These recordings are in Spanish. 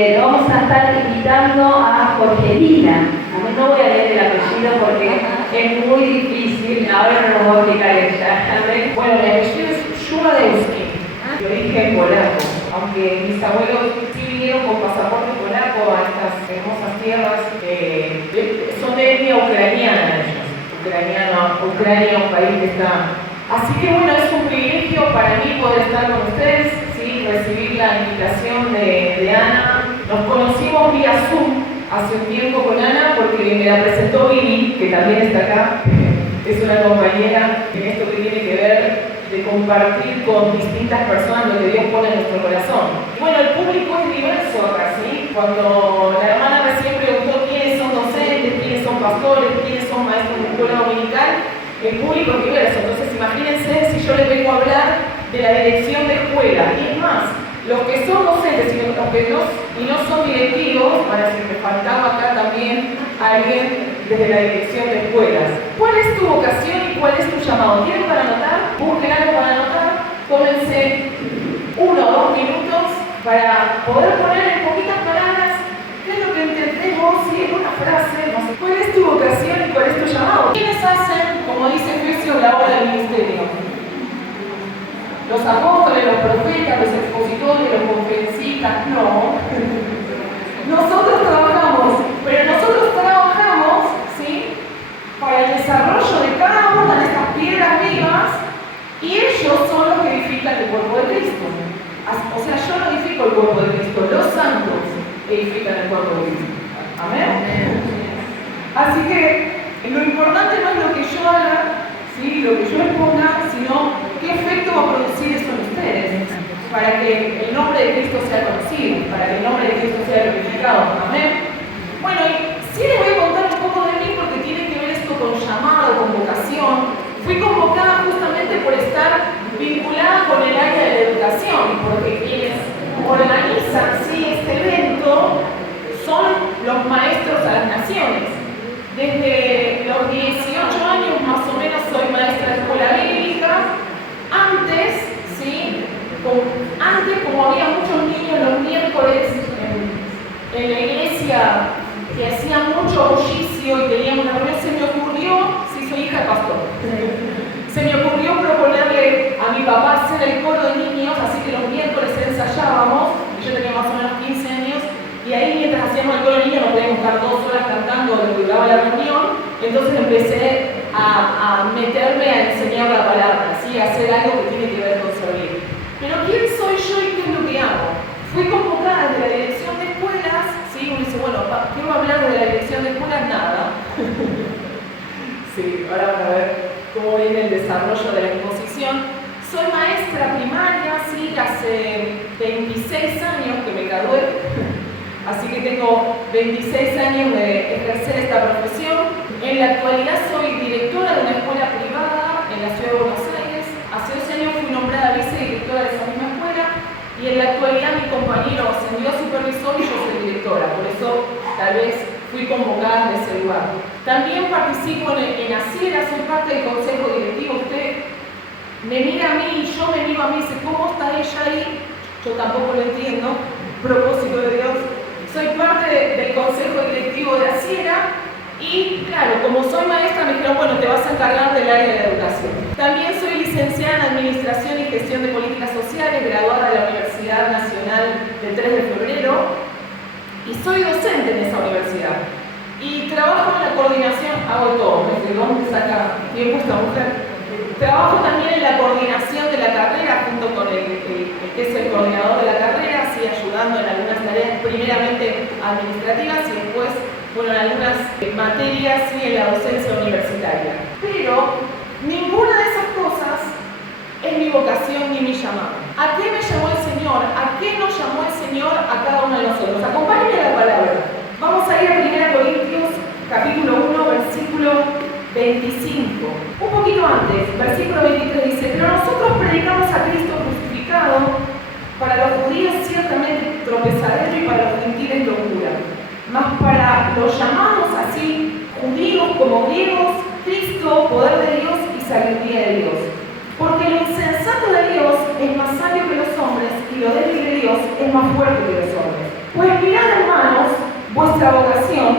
Vamos a estar invitando a Jorgelina. A mí no voy a leer el apellido porque es muy difícil, ahora no nos va a explicar ella. Bueno, mi apellido es Jugadewski, de origen polaco, aunque mis abuelos sí vinieron con pasaporte polaco a estas hermosas tierras, son de etnia ucraniana ellos. Ucrania, un país que está... Así que bueno, es un privilegio para mí poder estar con ustedes, ¿sí? Recibir la invitación de Ana. Nos conocimos vía Zoom hace un tiempo con Ana porque me la presentó Vivi, que también está acá. Es una compañera en esto que tiene que ver de compartir con distintas personas lo que Dios pone en nuestro corazón. Bueno, el público es diverso acá, ¿sí? Cuando la hermana recién preguntó quiénes son docentes, quiénes son pastores, quiénes son maestros de escuela dominical, el público es diverso. Entonces imagínense si yo les vengo a hablar de la dirección de escuela. Y es más, los que son docentes y los que no son directivos, van a decir que faltaba acá también alguien desde la dirección de escuelas. ¿Cuál es tu vocación y cuál es tu llamado? ¿Tienen para anotar? Busquen algo para anotar. Tómense 1 o 2 minutos para poder poner en poquitas palabras qué es lo que entendemos, si en una frase, no sé. ¿Cuál es tu vocación y cuál es tu llamado? ¿Quiénes hacen, como dice Efesios, la obra del ministerio? Los apóstoles, los profetas, los expositores, los conferencistas, no. Nosotros trabajamos, pero nosotros trabajamos, ¿sí?, para el desarrollo de cada una de estas piedras vivas y ellos son los que edifican el cuerpo de Cristo. O sea, yo no edifico el cuerpo de Cristo, los santos edifican el cuerpo de Cristo. ¿Amén? Así que lo importante no es lo que yo haga, ¿sí?, lo que yo exponga, sino qué efecto va a producir eso en ustedes, para que el nombre de Cristo sea conocido, para que el nombre de Cristo sea glorificado. Amén. Bueno, y sí les voy a contar un poco de mí porque tiene que ver esto con llamado, con vocación. Fui convocada justamente por estar vinculada con el área de la educación, porque quienes organizan, sí, este evento son los maestros a las naciones. Desde los 18 años más o menos soy maestra de escuela bíblica. Antes, ¿sí?, como había muchos niños los miércoles en la iglesia que hacían mucho bullicio y teníamos una reunión, se me ocurrió, sí, soy hija de pastor, se me ocurrió proponerle a mi papá hacer el coro de niños, así que los miércoles ensayábamos, y yo tenía más o menos 15 años, y ahí mientras hacíamos el coro de niños no podíamos estar 2 horas cantando lo que duraba la reunión. Entonces empecé a meterme a enseñar la palabra, ¿sí?, a hacer algo que tiene que ver con servir. Pero ¿quién soy yo y qué es lo que hago? Fui convocada desde la dirección de escuelas, ¿sí? Uno dice, bueno, ¿qué va a hablar de la dirección de escuelas? Nada. Sí, ahora van a ver cómo viene el desarrollo de la exposición. Soy maestra primaria, sí, hace 26 años que me gradué. Así que tengo 26 años de ejercer esta profesión. En la actualidad soy directora de una escuela privada en la ciudad de Buenos Aires. Hace 12 años fui nombrada vicedirectora de esa misma escuela y en la actualidad mi compañero ascendió a supervisor y yo soy directora. Por eso tal vez fui convocada en ese lugar. También participo en ACIERA, soy parte del consejo directivo. Usted me mira a mí y yo me miro a mí y dice, ¿cómo está ella ahí? Yo tampoco lo entiendo, propósito de Dios. Soy parte del consejo directivo de ACIERA y, claro, como soy maestra me dijeron, bueno, te vas a encargar del área de la educación. También soy licenciada en Administración y Gestión de Políticas Sociales, graduada de la Universidad Nacional del 3 de febrero y soy docente en esa universidad. Y trabajo en la coordinación, hago todo, ¿de dónde saca tiempo esta mujer? Trabajo también en la coordinación de la carrera junto con el que es el coordinador de la carrera, así ayudando en algunas tareas primeramente administrativas y después, bueno, en algunas materias y en la docencia universitaria. Pero ninguna de esas cosas es mi vocación ni mi llamado. ¿A qué me llamó el Señor? ¿A qué nos llamó el Señor a cada uno de nosotros? Acompáñenme a la palabra. Vamos a ir a 1 Corintios capítulo 1, versículo 25. Un poquito antes, versículo 23 dice, pero nosotros predicamos a Cristo crucificado, para los judíos ciertamente tropezadero y para los gentiles locura, mas para los llamados así, judíos como griegos, Cristo, poder de Dios y sabiduría de Dios. Porque lo insensato de Dios es más sabio que los hombres y lo débil de Dios es más fuerte que los hombres. Pues mirad, hermanos, vuestra vocación,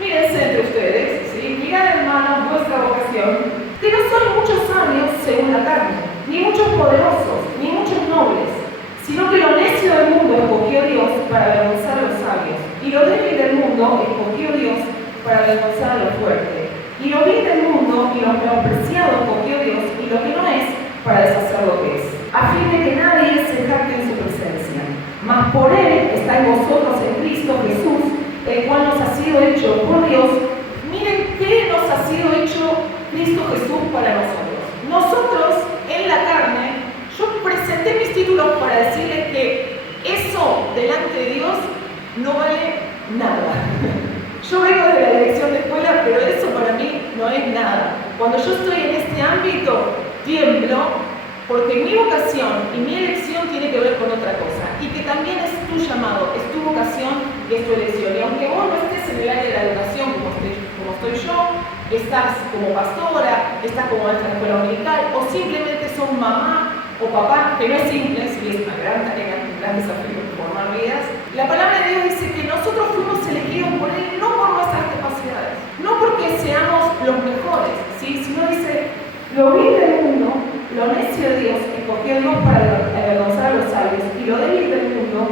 mírense entre ustedes, ¿sí? Mirad, hermanos, vuestra vocación, que no son muchos sabios según la carne, ni muchos poderosos, ni muchos nobles, sino que lo necio del mundo escogió Dios para avergonzar a los sabios, y lo débil del mundo escogió Dios para avergonzar a lo fuerte, y lo vil del mundo y lo menospreciado escogió Dios, y lo que no es, para deshacer lo que es, a fin de que nadie se jacte en su presencia. Mas por Él estáis vosotros en Cristo Jesús, el cual nos ha sido hecho por Dios. Miren qué nos ha sido hecho Cristo Jesús para nosotros. Nosotros, en la carne, yo presenté mis títulos para decirles que eso delante de Dios no vale nada. Yo vengo de la dirección de escuela, pero eso para mí no es nada. Cuando yo estoy en este ámbito, tiemblo, porque mi vocación y mi elección tiene que ver con otra cosa, y que también es tu llamado, es tu vocación y es tu elección. Y aunque vos no estés en el área de la educación como estoy yo, estás como pastora, estás como maestra de escuela dominical, o simplemente sos mamá o papá, que no es simple, sí es una gran tarea, un gran desafío formar vidas. La palabra de Dios dice que nosotros fuimos elegidos por Él no por nuestras capacidades, no porque seamos los mejores, ¿sí? Sino dice, lo vil del mundo, lo necio de Dios, escogió Dios para avergonzar a los sabios, y lo débil del mundo,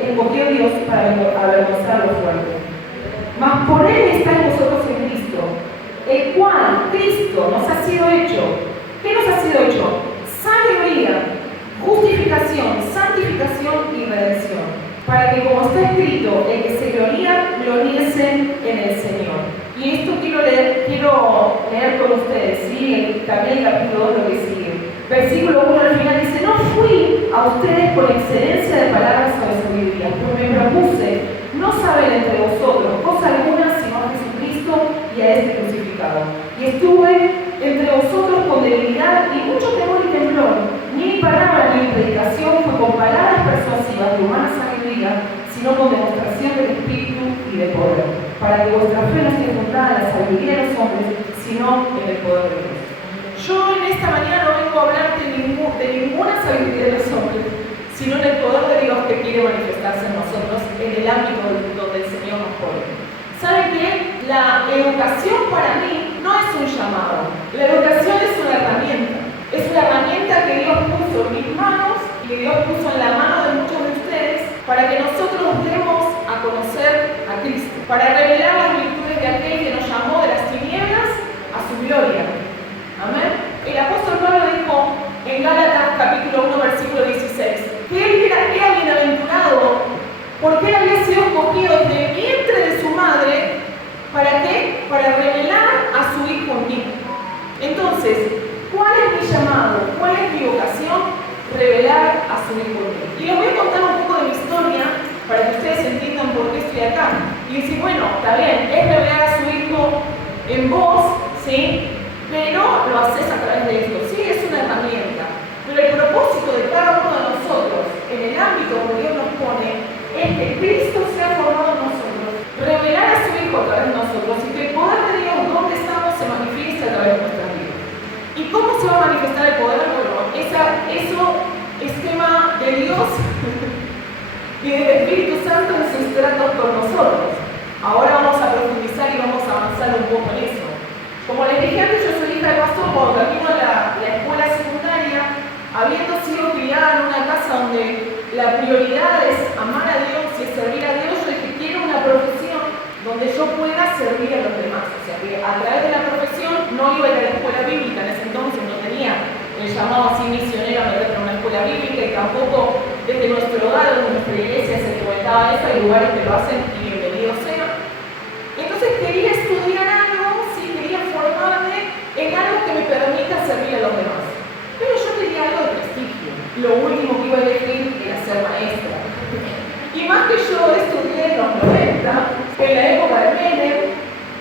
escogió Dios para avergonzar a los fuertes. Mas por Él estáis vosotros en Cristo, el cual, Cristo, nos ha sido hecho. ¿Qué nos ha sido hecho? Sabiduría, justificación, santificación y redención, para que, como está escrito, el que se gloría, gloríese en el Señor. Y esto quiero leer con ustedes, ¿sí? También el capítulo 2 lo que sigue. Versículo 1 al final dice, no fui a ustedes por excelencia de palabras o de sabiduría, pues me propuse no saber entre vosotros cosa alguna sino a Jesucristo y a este crucificado. Y estuve entre vosotros con debilidad y mucho temor y temblor. Ni mi palabra ni mi predicación fue con palabras persuasivas de humana sabiduría, sino con demostración del Espíritu y de poder, para que vuestra fe no esté fundada en la sabiduría de los hombres, sino en el poder de Dios. Yo en esta mañana no vengo a hablar de ninguna sabiduría de los hombres, sino en el poder de Dios que quiere manifestarse en nosotros en el ámbito donde el Señor nos pone. ¿Saben qué? La educación para mí no es un llamado. La educación es una herramienta. Es una herramienta que Dios puso en mis manos y que Dios puso en la mano de muchos de ustedes para que nosotros demos a conocer a Cristo, para revelar las virtudes de aquel que nos llamó de las tinieblas a su gloria. Amén. El apóstol Pablo dijo en Gálatas capítulo 1 versículo 16 que él era bienaventurado porque él había sido escogido desde el vientre de su madre. ¿Para qué? Para revelar a su hijo en mí. Entonces, ¿cuál es mi llamado? ¿Cuál es mi vocación? Revelar a su hijo en mí. Y les voy a contar un poco de mi historia para que ustedes entiendan por qué estoy acá. Y decir, bueno, está bien, es revelar a su hijo en vos, ¿sí? Pero lo haces a través de esto. Sí, es una herramienta. Pero el propósito de cada uno de nosotros, en el ámbito donde Dios nos pone, es que Cristo sea formado en nosotros, revelar a su Hijo a través de nosotros, y que el poder de Dios, donde estamos, se manifieste a través de nuestras vidas. ¿Y cómo se va a manifestar el poder? Bueno, eso es tema de Dios y del Espíritu Santo en sus tratos con nosotros. Ahora vamos a profundizar y vamos a avanzar un poco en eso. Como les dije antes, yo soy hija de pastor. Cuando termino la escuela secundaria, habiendo sido criada en una casa donde la prioridad es amar a Dios y servir a Dios, yo dije, quiero una profesión donde yo pueda servir a los demás. O sea, que a través de la profesión no iba a ir a la escuela bíblica, en ese entonces no tenía el llamado así misionero a meterme en una escuela bíblica, y tampoco desde nuestro hogar, desde nuestra iglesia se comentaba eso. Hay lugares que lo hacen y bienvenido sea. Entonces quería estudiar algo, sí, quería formarme en algo que me permita servir a los demás. Pero yo quería algo de prestigio. Lo último que iba a elegir era ser maestra. Y más que yo estudié en los 90, en la época de Menem,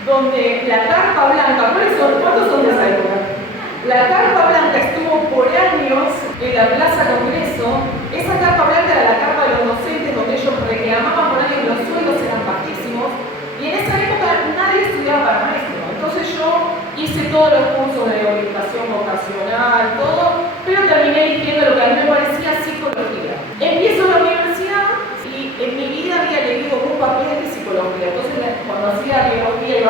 donde la carpa blanca, ¿cuántos son de esa época? La carpa blanca estuvo por años en la Plaza Congreso. Esa carpa blanca era la carpa de los docentes, donde ellos reclamaban por años los sueldos eran bajísimos. Y en esa época nadie estudiaba para maestro. Entonces yo hice todos los cursos de orientación vocacional, todo, pero terminé eligiendo lo que a mí me parecía psicología. Empiezo la universidad y en mi vida había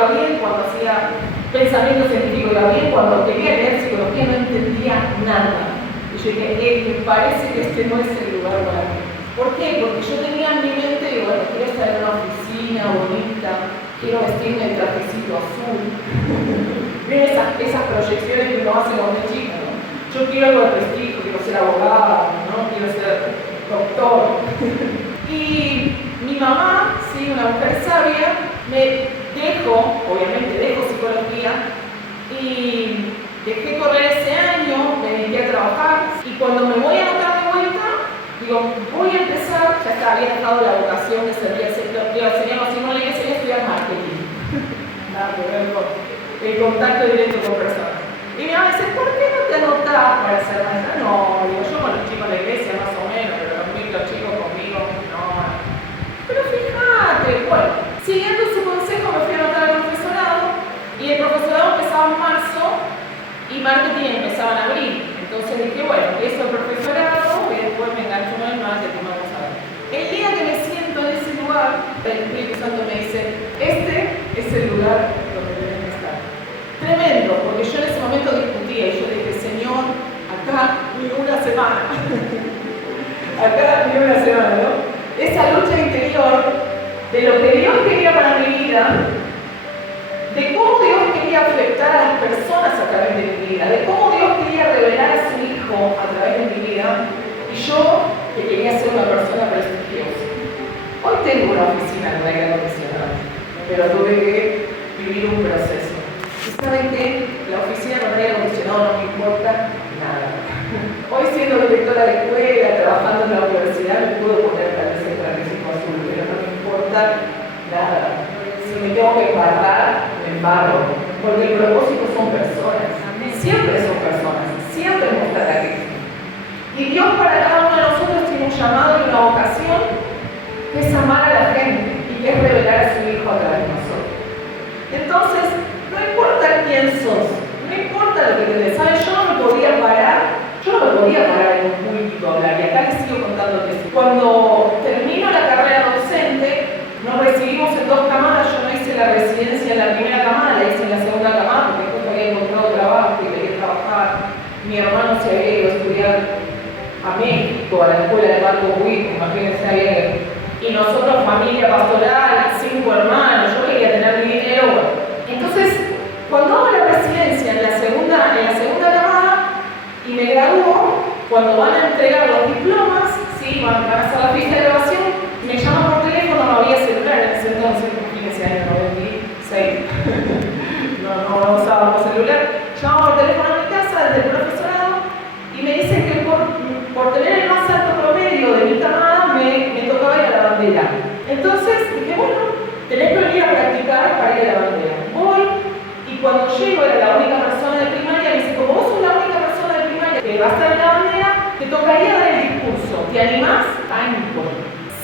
iba bien, cuando hacía pensamiento científico iba bien, cuando quería leer psicología no entendía nada. Y yo dije, me parece que este no es el lugar para mí. ¿Por qué? Porque yo tenía en mi mente, bueno, quiero estar en una oficina bonita, quiero vestirme de trajecito azul. Miren esas proyecciones que uno hace cuando es chico, ¿no? Yo quiero algo de prestigio, quiero ser abogado, ¿no? Quiero ser doctor. Y mi mamá, sí, una mujer sabia, obviamente dejo psicología y dejé correr ese año, me dediqué a trabajar y cuando me voy a anotar de vuelta, digo, voy a empezar, había dejado la vocación de servir al sector, enseñamos si no le enseñé a estudiar marketing. Nada que ver con el contacto directo con personas. Y mi mamá dice, ¿por qué no te anotás para ser maestra? No, digo, yo con los chicos de la iglesia más o menos, pero los chicos conmigo, no. Pero fíjate, bueno, siguiendo su consejo me fui a anotar al profesorado y el profesorado empezaba en marzo y marketing empezaba en abril. Entonces dije, bueno, empiezo el profesorado y después me engancho en el marketing, vamos a ver. El día que me siento en ese lugar, el Espíritu Santo me dice, este es el lugar donde tenés que estar. Tremendo, porque yo en ese momento discutía y yo dije, Señor, acá ni una semana. Acá ni una semana, ¿no? Esa lucha interior de lo que Dios quería para mi vida, de cómo Dios quería afectar a las personas a través de mi vida, de cómo Dios quería revelar a su Hijo a través de mi vida, y yo que quería ser una persona prestigiosa. Hoy tengo una oficina en aire acondicionado, pero tuve que vivir un proceso. ¿Y saben qué? La oficina con aire acondicionado no me importa nada. Hoy siendo directora de escuela, trabajando en la universidad, me puedo poner tal vez el trajecito azul, pero no me importa nada. Si me tengo que embarrar, me embarro, porque el propósito son personas, siempre son personas, siempre mostrar a Cristo. Y Dios para cada uno de nosotros tiene un llamado y una vocación que es amar a la gente y que es revelar a su Hijo a través de nosotros. Entonces, no importa quién sos, no importa lo que te sabes, yo no me podía parar en un púlpito a hablar, y acá les sigo contando que cuando termino la carrera docente, nos recibimos en 2 camadas. Yo no hice la residencia en la primera camada, la hice en la segunda camada porque justo había encontrado trabajo y quería trabajar. Mi hermano se había ido a estudiar a México, a la escuela de Marco Buick, imagínense ahí. Y nosotros, familia pastoral, 5 hermanos, yo quería tener mi dinero. Bueno. Entonces, cuando hago la residencia en la segunda camada y me gradúo, cuando van a entregar los diplomas, ¿sí? van a hacer la fiesta de graduación, me llaman por teléfono, no había celular en ese entonces, imagínense, año 96. no usábamos celular. Llamo por teléfono a mi casa desde el profesorado y me dicen que por tener el más alto promedio de mi camada me tocaba ir a la bandera. Entonces dije, bueno, tenés que venir a practicar para ir a la bandera. Voy y cuando llego era la única persona de primaria, me dice, como vos sos la única persona de primaria que va a estar en la bandera, te tocaría dar el discurso. ¿Te animás? Pánico.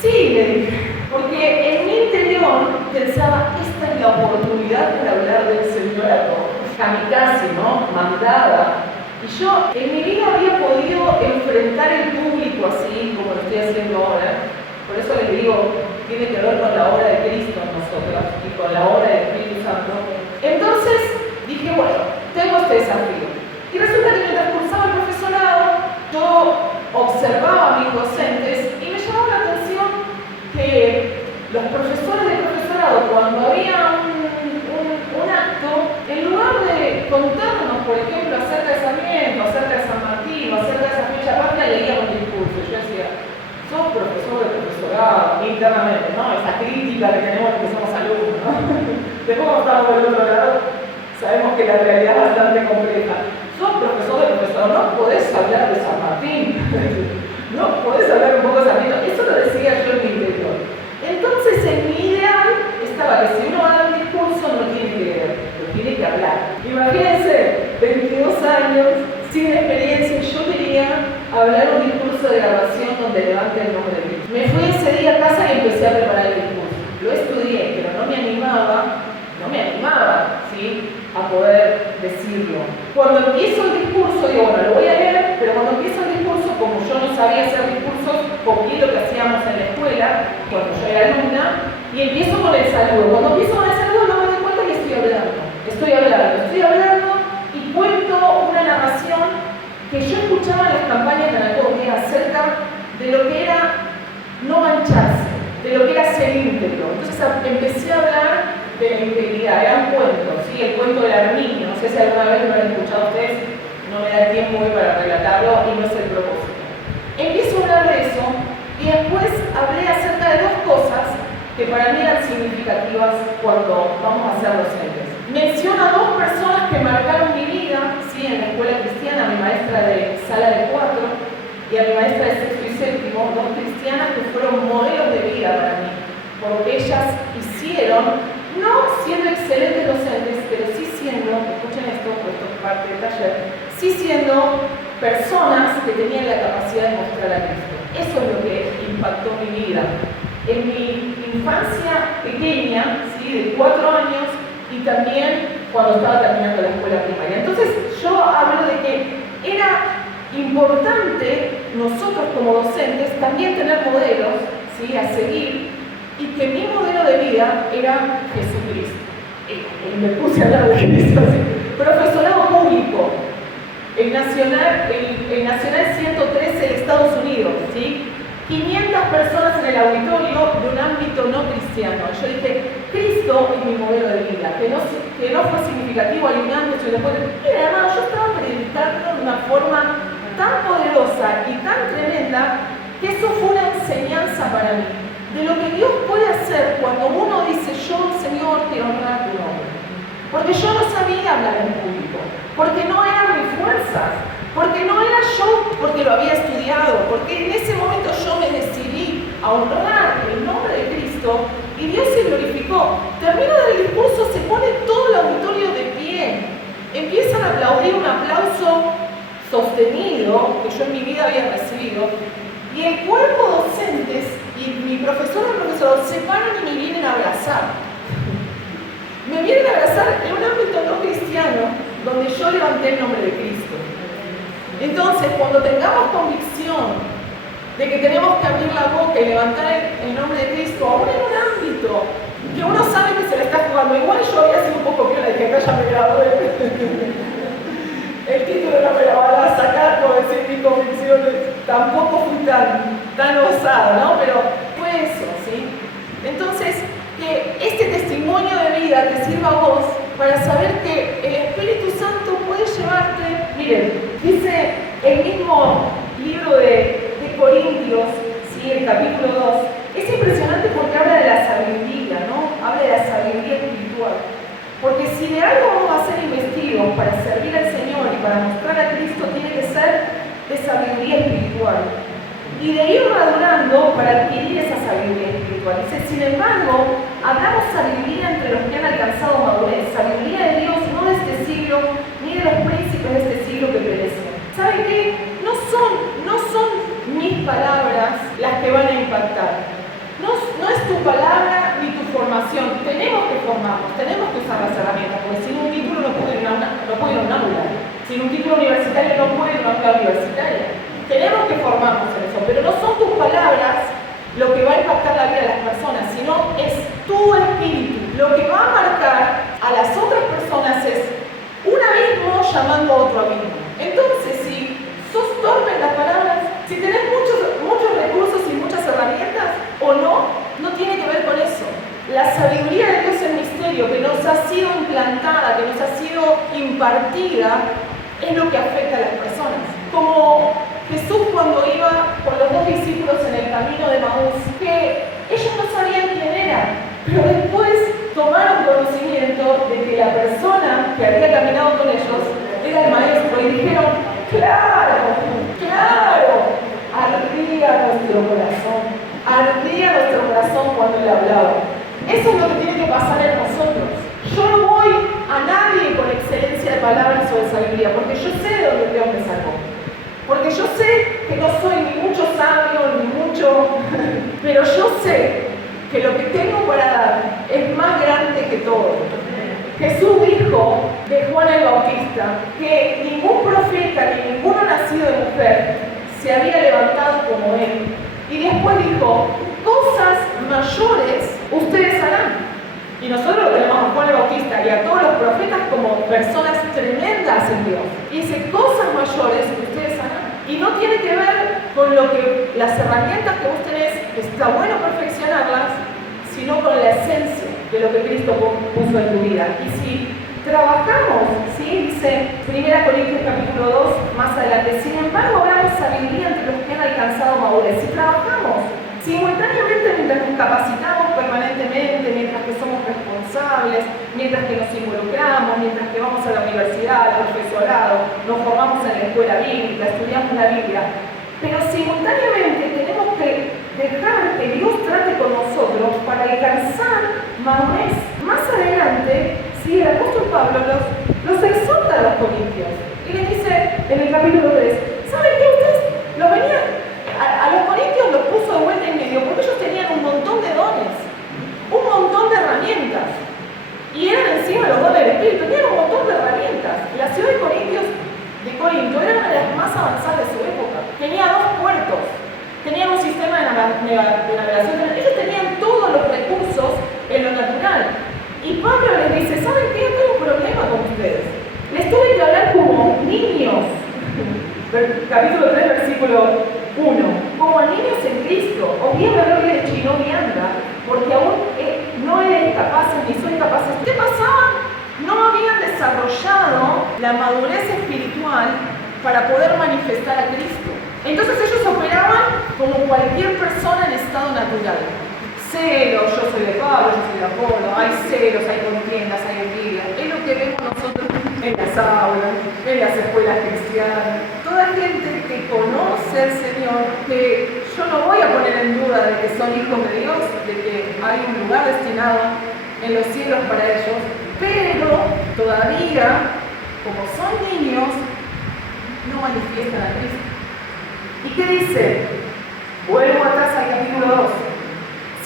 Sí, le dije, porque en mi interior pensaba, esta es la oportunidad para hablar del Señor a todos. Kamikaze, ¿no? Mandada. Y yo en mi vida había podido enfrentar el público así como lo estoy haciendo ahora. Por eso les digo, tiene que ver con la obra de Cristo en nosotros y con la obra del Espíritu Santo. Entonces dije, bueno, tengo este desafío. Y resulta que mientras cursaba el profesorado, yo observaba a mis docentes y me llamaba la atención que los profesores del profesorado, cuando había un acto, en lugar de contarnos, por ejemplo, acerca de Sarmiento, acerca de San Martín, acerca de esa fecha patria, leían un discurso. Yo decía, sos profesor de profesorado, internamente, ¿no? Esa crítica que tenemos que somos alumnos, ¿no? Después cuando estamos del otro lado, sabemos que la realidad es bastante compleja. Sos profesor de profesorado, no podés hablar de San Martín, no podés hablar un poco de Sarmiento. Eso lo decía yo en mi interior. Entonces, en mi ideal estaba que si uno va a dar un discurso, no tiene que leer, lo tiene que hablar. Imagínense, 22 años, sin experiencia, yo quería hablar un discurso de grabación donde levante el nombre de Dios. Me fui ese día a casa y empecé a preparar el discurso. Lo estudié, pero no me animaba, ¿sí? A poder decirlo. Cuando empiezo el discurso, digo, bueno, lo voy a leer, pero cuando empiezo el discurso, como yo no sabía hacer discursos, copié lo que hacíamos en la escuela, cuando yo era alumna, y empiezo con el saludo. Cuando empiezo con el saludo, no me doy cuenta que estoy estoy hablando y cuento una narración que yo escuchaba en las campañas de Anatomía acerca de lo que era no mancharse, de lo que era ser íntegro. Entonces empecé a hablar de la integridad, era un cuento, ¿sí? El cuento del armiño, no sé si alguna vez lo han escuchado ustedes, no me da tiempo hoy para relatarlo y no es el propósito. Empiezo a hablar de eso y después hablé acerca de dos cosas que para mí eran significativas cuando vamos a ser docentes. Menciono a dos personas que marcaron mi vida, ¿sí? En la escuela cristiana, a mi maestra de sala de 4 y a mi maestra de sexto y séptimo, dos cristianas que fueron modelos de vida para mí, porque ellas hicieron, no siendo excelentes docentes, pero sí siendo, escuchen esto, porque esto es parte del taller, sí siendo personas que tenían la capacidad de mostrar a Cristo. Eso es lo que impactó mi vida. En mi infancia pequeña, ¿sí? De 4 años, y también cuando estaba terminando la escuela primaria. Entonces yo hablo de que era importante nosotros como docentes también tener modelos, ¿sí? A seguir, y que mi modelo de vida era Jesucristo. Y me puse a hablar de Cristo así. Profesorado público, el Nacional 113 de Estados Unidos, ¿sí? 500 personas en el auditorio de un ámbito no cristiano. Yo dije, Cristo es mi modelo de vida, que no fue significativo al inicio y después. Mira, hermano, yo estaba predicando de una forma tan poderosa y tan tremenda que eso fue una enseñanza para mí, de lo que Dios puede hacer cuando uno dice, yo, Señor, te honrar tu nombre. Porque yo no sabía hablar en público, porque no eran mis fuerzas, porque no era yo porque lo había estudiado, porque en ese momento yo me decidí a honrar el nombre de Cristo y Dios se glorificó. Termino del discurso, se pone todo el auditorio de pie, empiezan a aplaudir, un aplauso sostenido que yo en mi vida había recibido, y el cuerpo docentes y mi profesor o profesor se paran y me vienen a abrazar. Me vienen a abrazar en un ámbito no cristiano donde yo levanté el nombre de Cristo. Entonces, cuando tengamos convicción de que tenemos que abrir la boca y levantar el nombre de Cristo, aún en un ámbito que uno sabe que se le está jugando, igual yo había sido un poco piola y dije, acá ya me gradué. El título no me lo van a sacar por decir mis convicciones. Tampoco fui tan osada, ¿no? Pero fue eso, ¿sí? Entonces, que este testimonio de vida te sirva a vos para saber que el Espíritu Santo puede llevarte. Miren, dice el mismo libro de Corintios, ¿sí? El capítulo 2, es impresionante porque habla de la sabiduría, ¿no? Habla de la sabiduría espiritual. Porque si de algo vamos a ser investidos para servir al Señor y para mostrar a Cristo, tiene que ser de sabiduría espiritual. Y de ir madurando para adquirir esa sabiduría espiritual. Dice, sin embargo, hablamos sabiduría entre los que han alcanzado madurez, sabiduría de Dios, no de este siglo, ni de los príncipes de este siglo que perecen. ¿Saben qué? No son mis palabras las que van a impactar. No es tu palabra ni tu formación. Tenemos que formarnos, tenemos que usar las herramientas, porque sin un título no puedo ir a un aula. Sin un título universitario no puedo ir a una aula universitaria. Tenemos que formarnos en eso, pero no son tus palabras lo que va a impactar la vida de las personas, sino es tu espíritu. Lo que va a marcar a las otras personas es un abismo llamando a otro abismo. Entonces, si sos torpe en las palabras, si tenés muchos recursos y muchas herramientas o no tiene que ver con eso. La sabiduría de Dios es misterio que nos ha sido implantada, que nos ha sido impartida, es lo que afecta a las personas. Como Jesús cuando iba con los 2 discípulos en el camino de Maús, que ellos no sabían quién era, pero después tomaron conocimiento de que la persona que había caminado con ellos era el maestro y dijeron, claro, ardía nuestro corazón cuando él hablaba. Eso es lo que tiene que pasar en nosotros. Yo no voy a nadie con excelencia de palabras o de sabiduría, porque yo sé de dónde Dios me sacó. Porque yo sé que no soy ni mucho sabio, ni mucho, pero yo sé que lo que tengo para dar es más grande que todo. Jesús dijo de Juan el Bautista que ningún profeta ni ninguno nacido de mujer se había levantado como él. Y después dijo, cosas mayores ustedes harán. Y nosotros tenemos a Juan el Bautista y a todos los profetas como personas tremendas en Dios. Y dice cosas mayores que ustedes harán. Y no tiene que ver con lo que las herramientas que vos tenés, está bueno perfeccionarlas, sino con la esencia de lo que Cristo puso en tu vida. Y si trabajamos, ¿sí? Dice 1 Corintios capítulo 2, más adelante, sin embargo, hablamos sabiduría entre los que han alcanzado madurez. Si trabajamos simultáneamente mientras nos capacitamos permanentemente, mientras que somos responsables, mientras que nos involucramos, mientras que vamos a la universidad, al profesorado, nos formamos en la escuela bíblica, estudiamos la Biblia, pero simultáneamente tenemos que dejar que Dios trate con nosotros para alcanzar madurez. Más adelante, sí, el apóstol Pablo los exhorta a los corintios y les dice en el capítulo 3, ¿saben qué? Ustedes lo venían a los corintios los puso de vuelta en medio porque ellos tenían un montón de dones, un montón de herramientas y eran encima los dones del Espíritu, tenían un montón de herramientas. La ciudad de Corinto era una de las más avanzadas de su época, tenía 2 puertos, tenían un sistema de navegación, ellos tenían todos los recursos en lo natural. Y Pablo les dice, ¿saben qué? Tengo un problema con ustedes. Les tuve que hablar como niños. Capítulo 3, versículo 1. Como niños en Cristo. Os bien valor de chino y anda, porque aún no eran capaces ni son capaces. ¿Qué pasaba? No habían desarrollado la madurez espiritual para poder manifestar a Cristo. Entonces ellos operaban como cualquier persona en estado natural. Celos, yo soy de Pablo, yo soy de Apolo, hay celos, hay contiendas, hay envidias. Es lo que vemos nosotros en las aulas, en las escuelas cristianas. Toda gente que conoce al Señor, que yo no voy a poner en duda de que son hijos de Dios, de que hay un lugar destinado en los cielos para ellos, pero todavía, como son niños, no manifiestan a Cristo. ¿Y qué dice? Vuelvo atrás al capítulo 2.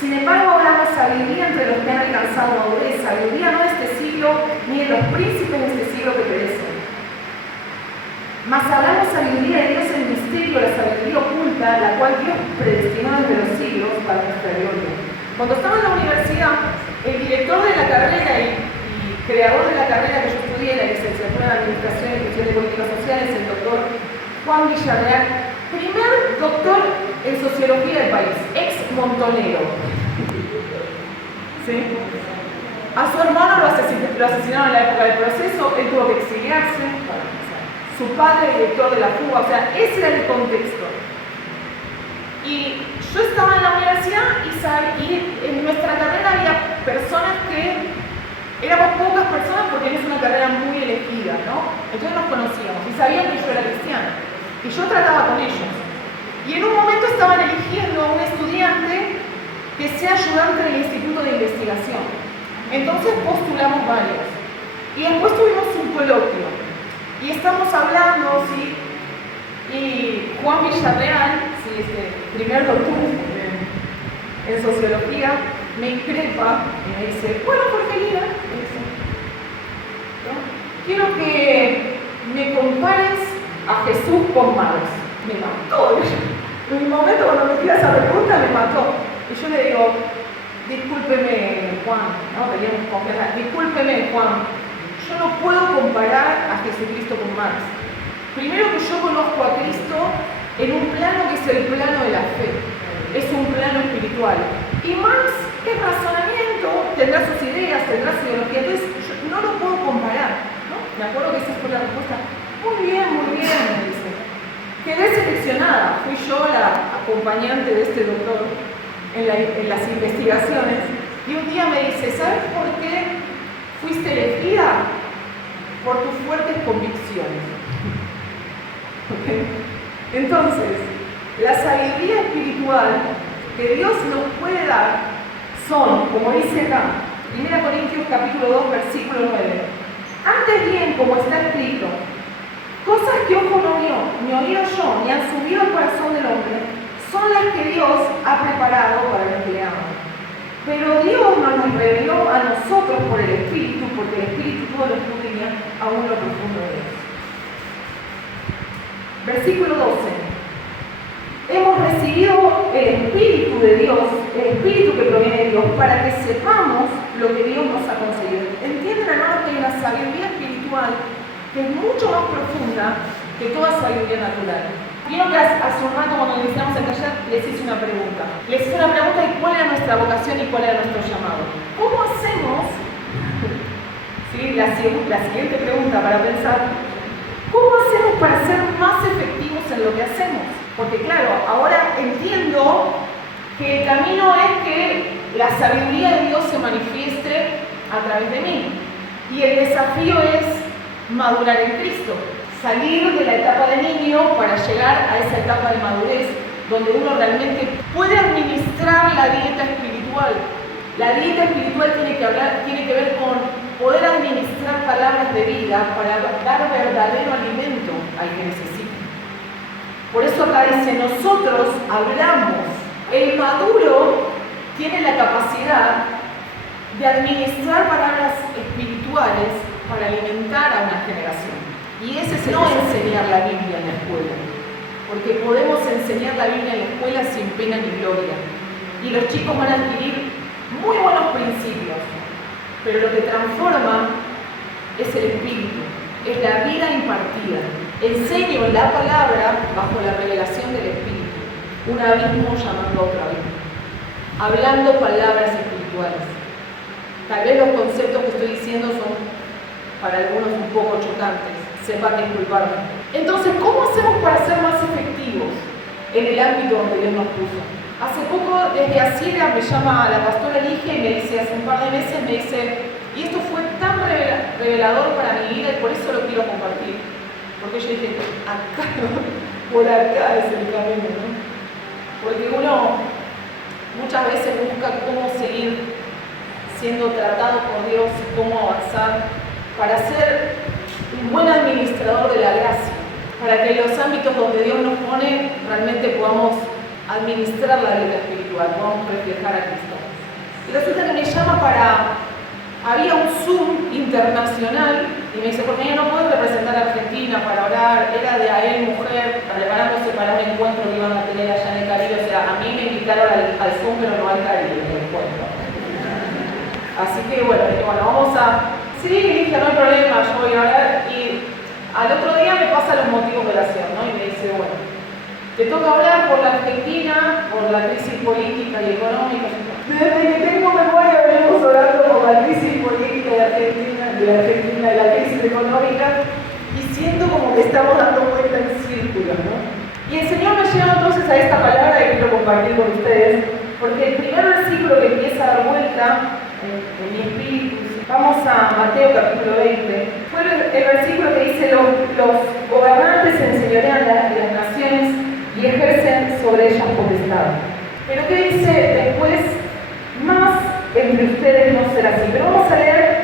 Sin embargo, hablamos sabiduría entre los que han alcanzado madurez, sabiduría no de este siglo, ni de los príncipes de este siglo que perecen. Mas hablamos sabiduría de Dios en misterio, la sabiduría oculta, la cual Dios predestinó desde los siglos para nuestra gloria. Cuando estaba en la universidad, el director de la carrera y creador de la carrera que yo estudié, la licenciatura en Administración y Gestión de Políticas Sociales, el doctor Juan Villarreal, primer doctor en Sociología del país, ex montonero. ¿Sí? A su hermano lo asesinaron en la época del proceso, él tuvo que exiliarse, su padre director de la fuga, o sea, ese era el contexto. Y yo estaba en la universidad y en nuestra carrera había personas que éramos pocas personas porque es una carrera muy elegida, ¿no? Entonces nos conocíamos y sabían que yo era cristiana y yo trataba con ellos. Y en un momento estaban eligiendo a un estudiante que sea ayudante del Instituto de Investigación. Entonces postulamos varios. Y después tuvimos un coloquio. Y estamos hablando, ¿sí? Y Juan Villarreal, ¿sí? Primer doctor en Sociología, me increpa y me dice, bueno, Jorgelina, ¿no? Quiero que me compares a Jesús con Marx. Me mató. En un momento cuando me tira esa pregunta me mató. Y yo le digo, discúlpeme Juan, ¿no? Teníamos confianza. Discúlpeme Juan, yo no puedo comparar a Jesucristo con Marx. Primero que yo conozco a Cristo en un plano que es el plano de la fe. Es un plano espiritual. Y Marx es razonamiento, tendrá sus ideas, tendrá su ideología. Entonces yo no lo puedo comparar, ¿no? Me acuerdo que esa fue la respuesta. Muy bien, me dice. Quedé seleccionada, fui yo la acompañante de este doctor en las investigaciones y un día me dice, ¿sabes por qué fuiste elegida? Por tus fuertes convicciones. ¿Okay? Entonces, la sabiduría espiritual que Dios nos puede dar son, como dice acá, 1 Corintios capítulo 2, versículo 9. Antes bien, como está escrito, cosas que ojo no vio, ni oído yo, ni han subido al corazón del hombre, son las que Dios ha preparado para los que le aman. Pero Dios nos reveló a nosotros por el Espíritu, porque el Espíritu todo lo escudriña aún lo profundo de Dios. Versículo 12. hemos recibido el Espíritu de Dios, el Espíritu que proviene de Dios, para que sepamos lo que Dios nos ha concedido. Entienden, hermanos, que hay una sabiduría espiritual que es mucho más profunda que toda sabiduría natural. Vieron que hace un rato cuando iniciamos el taller les hice una pregunta. Les hice una pregunta de cuál era nuestra vocación y cuál era nuestro llamado. ¿Cómo hacemos? Sí, la siguiente pregunta para pensar. ¿Cómo hacemos para ser más efectivos en lo que hacemos? Porque claro, ahora entiendo que el camino es que la sabiduría de Dios se manifieste a través de mí. Y el desafío es madurar en Cristo. Salir de la etapa de niño para llegar a esa etapa de madurez, donde uno realmente puede administrar la dieta espiritual. La dieta espiritual tiene que ver con poder administrar palabras de vida para dar verdadero alimento al que necesita. Por eso acá dice, nosotros hablamos. El maduro tiene la capacidad de administrar palabras espirituales para alimentar a una generación. Y ese es no enseñar la Biblia en la escuela, porque podemos enseñar la Biblia en la escuela sin pena ni gloria. Y los chicos van a adquirir muy buenos principios, pero lo que transforma es el espíritu, es la vida impartida. Enseño la palabra bajo la revelación del espíritu, un abismo llamando a otro abismo, hablando palabras espirituales. Tal vez los conceptos que estoy diciendo son para algunos un poco chocantes, sepan disculparme. Entonces, ¿cómo hacemos para ser más efectivos en el ámbito donde Dios nos puso? Hace poco, desde Asiria, me llama la pastora Ligia y me dice, hace un par de meses, me dice, y esto fue tan revelador para mi vida y por eso lo quiero compartir. Porque yo dije, acá, por acá es el camino, ¿no? Porque uno muchas veces busca cómo seguir siendo tratado por Dios y cómo avanzar para ser un buen administrador de la gracia, para que en los ámbitos donde Dios nos pone realmente podamos administrar la vida espiritual, podamos reflejar a Cristo. Y resulta que me llama había un Zoom internacional y me dice, porque ella no puede representar a Argentina para orar, era de AEL Mujer, preparándose para un encuentro que iban a tener allá en el Caribe, o sea, a mí me invitaron al Zoom pero no al Caribe, el encuentro. Así que bueno, dije, vamos a... Sí, dije, no hay problema, yo voy a orar. Y al otro día me pasa los motivos de oración, ¿no? Y me dice, bueno, te toca orar por la Argentina, por la crisis política y económica. Desde que tengo memoria venimos orando por la crisis política de Argentina, de la crisis económica, y siento como que estamos dando vuelta en círculos, ¿no? Y el Señor me lleva entonces a esta palabra que quiero compartir con ustedes, porque el primer versículo que empieza a dar vuelta en mi espíritu, vamos a Mateo capítulo 20, fue el versículo que dice, los gobernantes se enseñorean de las naciones y ejercen sobre ellas potestad. Pero ¿qué dice después? Más entre ustedes no será así. Pero vamos a leer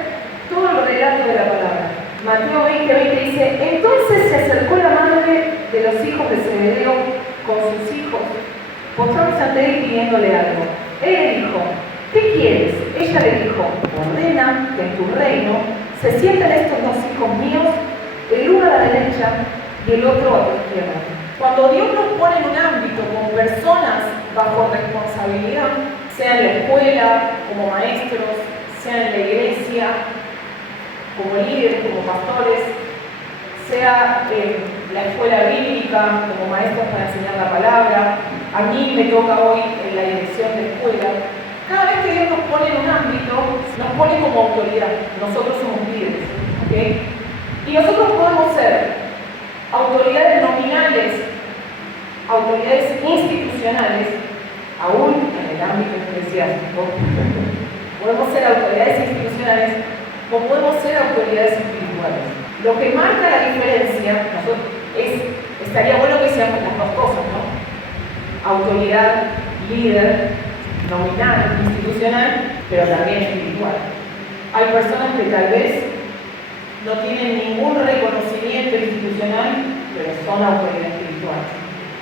todo el relato de la palabra. Mateo 20 dice, entonces se acercó la madre de los hijos de Zebedeo con sus hijos, postrándose ante él pidiéndole algo. Él le dijo, ¿qué quieres? Ella le dijo, ordena que en tu reino se sienten estos dos hijos míos, el uno a la derecha y el otro a tu izquierda. Cuando Dios nos pone en un ámbito con personas bajo responsabilidad, sea en la escuela, como maestros, sea en la iglesia, como líderes, como pastores, sea en la escuela bíblica, como maestros para enseñar la palabra, a mí me toca hoy en la dirección de escuela. Cada vez que Dios nos pone en un ámbito, nos pone como autoridad. Nosotros somos líderes, ¿okay? Y nosotros podemos ser autoridades nominales, autoridades institucionales, aún en el ámbito eclesiástico. Podemos ser autoridades institucionales o podemos ser autoridades espirituales. Lo que marca la diferencia estaría bueno que seamos las dos cosas, ¿no? Autoridad, líder, nominal, institucional, pero también espiritual. Hay personas que tal vez no tienen ningún reconocimiento institucional, pero son autoridad espiritual.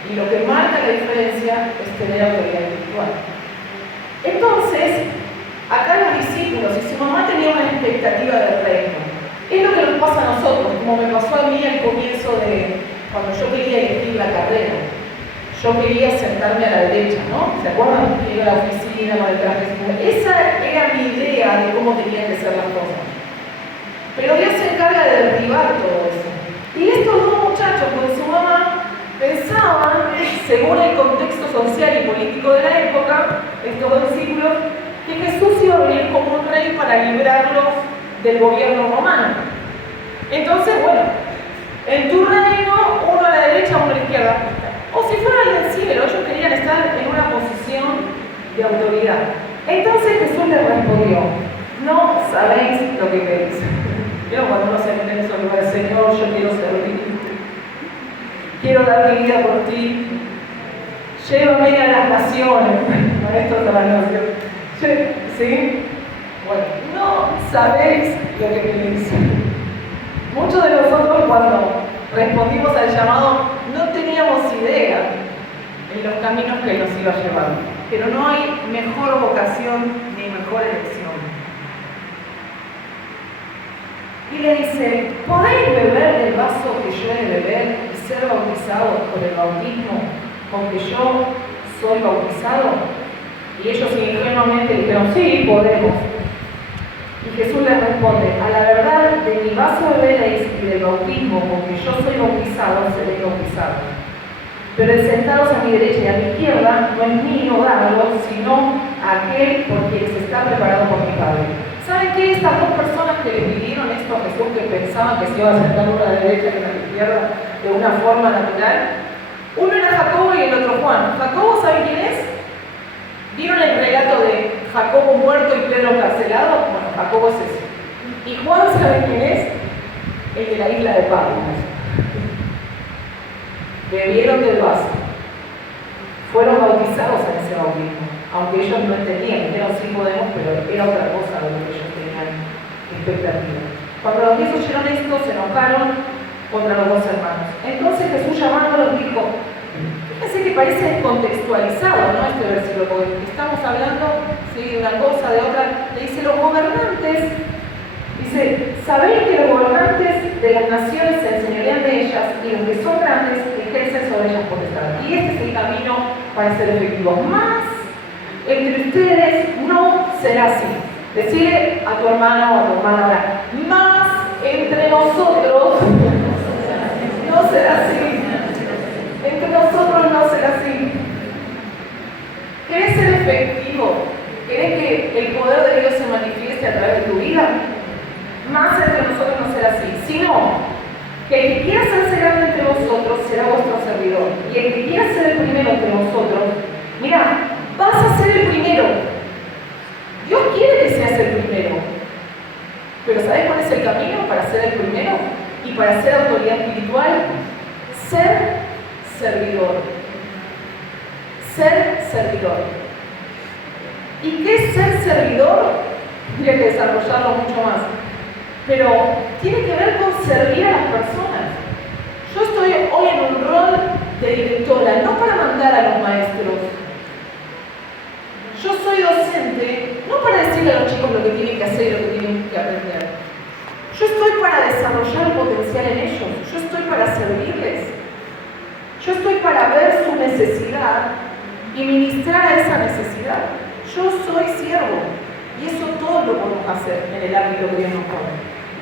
Y lo que marca la diferencia es tener autoridad espiritual. Entonces, acá los discípulos y su mamá tenían una expectativa del reino. Es lo que nos pasa a nosotros, como me pasó a mí al comienzo de cuando yo quería elegir la carrera. yo quería sentarme a la derecha, ¿no? ¿Se acuerdan? Ir a la oficina con el traje. Esa era mi idea de cómo tenían que ser las cosas. Pero Dios se encarga de derribar todo eso. Y estos dos muchachos con su mamá pensaban, según el contexto social y político de la época, estos dos discípulos, que Jesús iba a venir como un rey para librarlos del gobierno romano. Entonces, bueno, en tu reino, uno a la derecha, uno a la izquierda. O si fuera del cielo, ellos querían estar en una posición de autoridad. Entonces Jesús les respondió, no sabéis lo que queréis. Yo cuando uno se mete en esos lugares, Señor, yo quiero servir. Quiero dar mi vida por ti. Llévame a las naciones. Maestro de las naciones. ¿Sí? Bueno, no sabéis lo que queréis. Muchos de nosotros cuando respondimos al llamado no teníamos idea en los caminos que nos iba a llevar. Pero no hay mejor vocación ni mejor elección. Y le dice, ¿podéis beber del vaso que yo he de beber y ser bautizados por el bautismo con que yo soy bautizado? Y ellos ingenuamente dijeron, sí, podemos. Y Jesús les responde, a la verdad, de mi vaso beberéis y del bautismo con que yo soy bautizado, seréis bautizados. Pero el sentados a mi derecha y a mi izquierda no es mío darlo, sino aquel por quien se está preparado por mi Padre. ¿Saben qué? Estas dos personas que le pidieron esto a Jesús, que pensaban que se iba a sentar uno a la derecha y uno a la izquierda de una forma natural, uno era Jacobo y el otro Juan. Jacobo, ¿saben quién es? ¿Vieron el relato de Jacobo muerto y Pedro encarcelado? Bueno, Jacobo es ese. ¿Y Juan, saben quién es? El de la isla de Patmos. Bebieron del vaso. Fueron bautizados en ese bautismo, aunque ellos no entendían, dijeron sí podemos, pero era otra cosa de lo que ellos tenían expectativa. Cuando los 10 oyeron esto, se enojaron contra los dos hermanos. Entonces Jesús llamándolos dijo, fíjense que parece descontextualizado, ¿no? Este versículo, porque estamos hablando ¿sí? de una cosa, de otra. Le dice, los gobernantes, dice, sabéis que los gobernantes de las naciones se enseñorean de ellas y los que son grandes ejercen sobre ellas potestad. Y este es el camino para ser efectivos. Más entre ustedes no será así. Decirle a tu hermano o a tu hermana ahora, más entre nosotros no será así. Entre nosotros no será así. ¿Querés ser efectivo? ¿Querés que el poder de Dios se manifieste a través de tu vida? Más entre nosotros no será así. Sino que el que quiera hacerse grande entre vosotros será vuestro servidor. Y el que quiera ser el primero entre vosotros, mira, vas a ser el primero. Dios quiere que seas el primero. Pero ¿sabes cuál es el camino para ser el primero? Y para ser autoridad espiritual, ser servidor. Ser servidor. ¿Y qué es ser servidor? Tendría que desarrollarlo mucho más. Pero tiene que ver con servir a las personas. Yo estoy hoy en un rol de directora, no para mandar a los maestros. Yo soy docente, no para decirle a los chicos lo que tienen que hacer y lo que tienen que aprender. Yo estoy para desarrollar el potencial en ellos. Yo estoy para servirles. Yo estoy para ver su necesidad y ministrar a esa necesidad. Yo soy siervo. Y eso todos lo podemos hacer en el ámbito que Dios nos pone.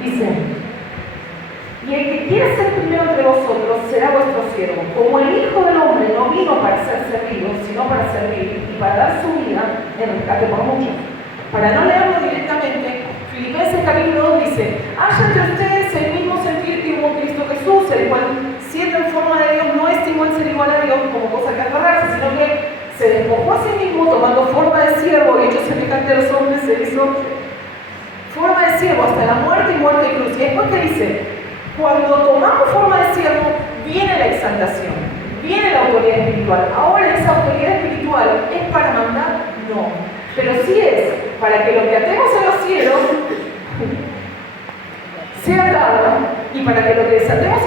Dice, y el que quiera ser primero entre vosotros será vuestro siervo. Como el Hijo del Hombre no vino para ser servido, sino para servir y para dar su vida en rescate por muchos. Para no leerlo directamente, Filipenses capítulo 2 dice, haya entre ustedes el mismo sentir que hubo en Cristo Jesús, el cual, siendo en forma de Dios, no estimó el ser igual a Dios como cosa que aferrarse, sino que se despojó a sí mismo tomando forma de siervo y hecho semejante a los hombres, se hizo forma de siervo hasta la muerte y muerte de cruz. Y después que dice, cuando tomamos forma de siervo, viene la exaltación, viene la autoridad espiritual. Ahora esa autoridad espiritual es para mandar, no. Pero sí es para que lo que atemos en los cielos sea atado y para que lo que desatemos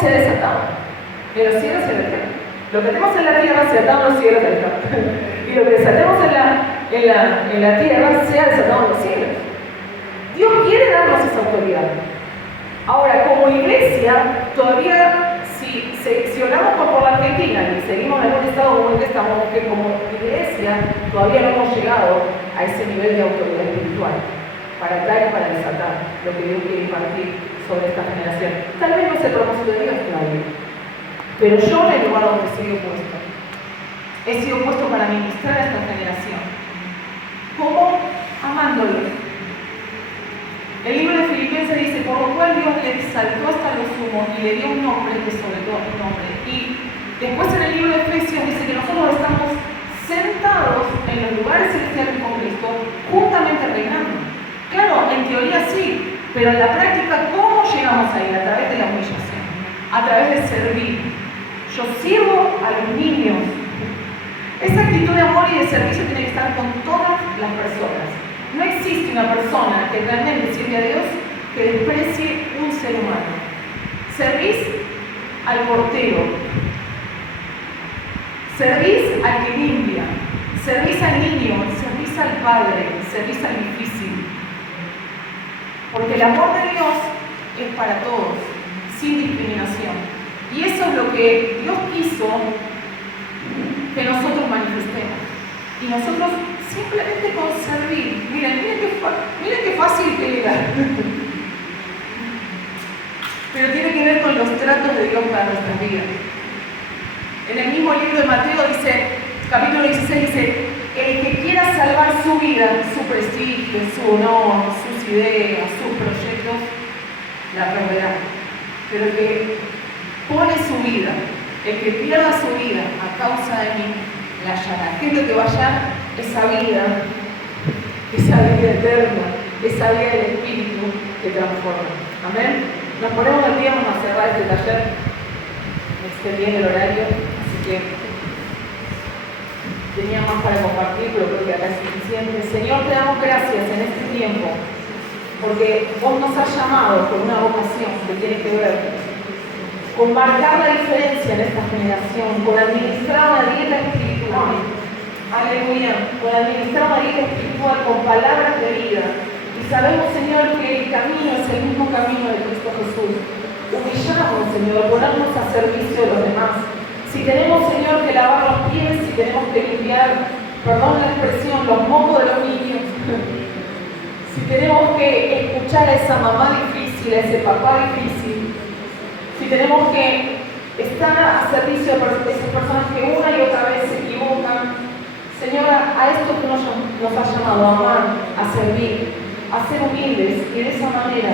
sea desatado en los cielos y en la tierra. Lo que atemos en la tierra sea atado en los cielos y lo que desatemos en la tierra sea desatado en los cielos. Dios quiere darnos esa autoridad. Ahora, como iglesia, todavía sí, si oramos por la Argentina y seguimos en un estado como el que estamos, que como iglesia todavía no hemos llegado a ese nivel de autoridad espiritual para traer y para desatar lo que Dios quiere impartir sobre esta generación. Tal vez no es el propósito de Dios todavía, pero yo en el lugar donde he sido puesto para ministrar a esta generación. ¿Cómo? Amándoles. El libro de Filipenses dice, por lo cual Dios le exaltó hasta lo sumo y le dio un nombre que sobre todo un nombre. Y después en el libro de Efesios dice que nosotros estamos sentados en los lugares celestiales con Cristo, juntamente reinando. Claro, en teoría sí, pero en la práctica, ¿cómo llegamos ahí? A través de la humillación, a través de servir. Yo sirvo a los niños. Esa actitud de amor y de servicio tiene que estar con todas las personas. No existe una persona que realmente sirve a Dios que desprecie un ser humano. Servís al portero, servís al que limpia, servís al niño, servís al padre, servís al difícil. Porque el amor de Dios es para todos, sin discriminación. Y eso es lo que Dios quiso que nosotros manifestemos. Y nosotros simplemente con servir. Miren qué fácil que era. Pero tiene que ver con los tratos de Dios para nuestras vidas. En el mismo libro de Mateo dice, capítulo 16 dice, el que quiera salvar su vida, su prestigio, su honor, sus ideas, sus proyectos, la perderá. Pero el que pone su vida, el que pierda su vida a causa de mí, la hallará. ¿Qué es lo que va a hallar? Esa vida eterna, esa vida del Espíritu que transforma. Amén. Nos ponemos de pie, vamos a cerrar este taller. Me extendí en el horario, así que tenía más para compartir, pero creo que acá es suficiente. Señor, te damos gracias en este tiempo, porque vos nos has llamado con una vocación que tiene que ver con marcar la diferencia en esta generación, con administrar una dieta espiritual. Aleluya, con administrar una dieta espiritual con palabras de vida. Y sabemos, Señor, que el camino es el mismo camino de Cristo Jesús. Humillarnos, Señor, ponernos a servicio de los demás. Si tenemos, Señor, que lavar los pies, si tenemos que limpiar, perdón la expresión, los mocos de los niños, si tenemos que escuchar a esa mamá difícil, a ese papá difícil, si tenemos que estar a servicio de esas personas que una y otra vez se equivocan, Señora, a esto que nos has llamado a amar, a servir, a ser humildes y de esa manera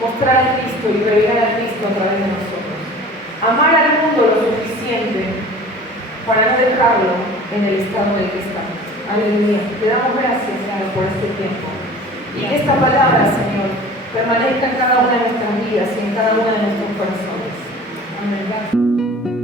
mostrar a Cristo y revelar a Cristo a través de nosotros. Amar al mundo lo suficiente para no dejarlo en el estado en el que está. Aleluya. Te damos gracias, Señor, por este tiempo. Y que esta palabra, Señor, permanezca en cada una de nuestras vidas y en cada una de nuestros corazones. Amén.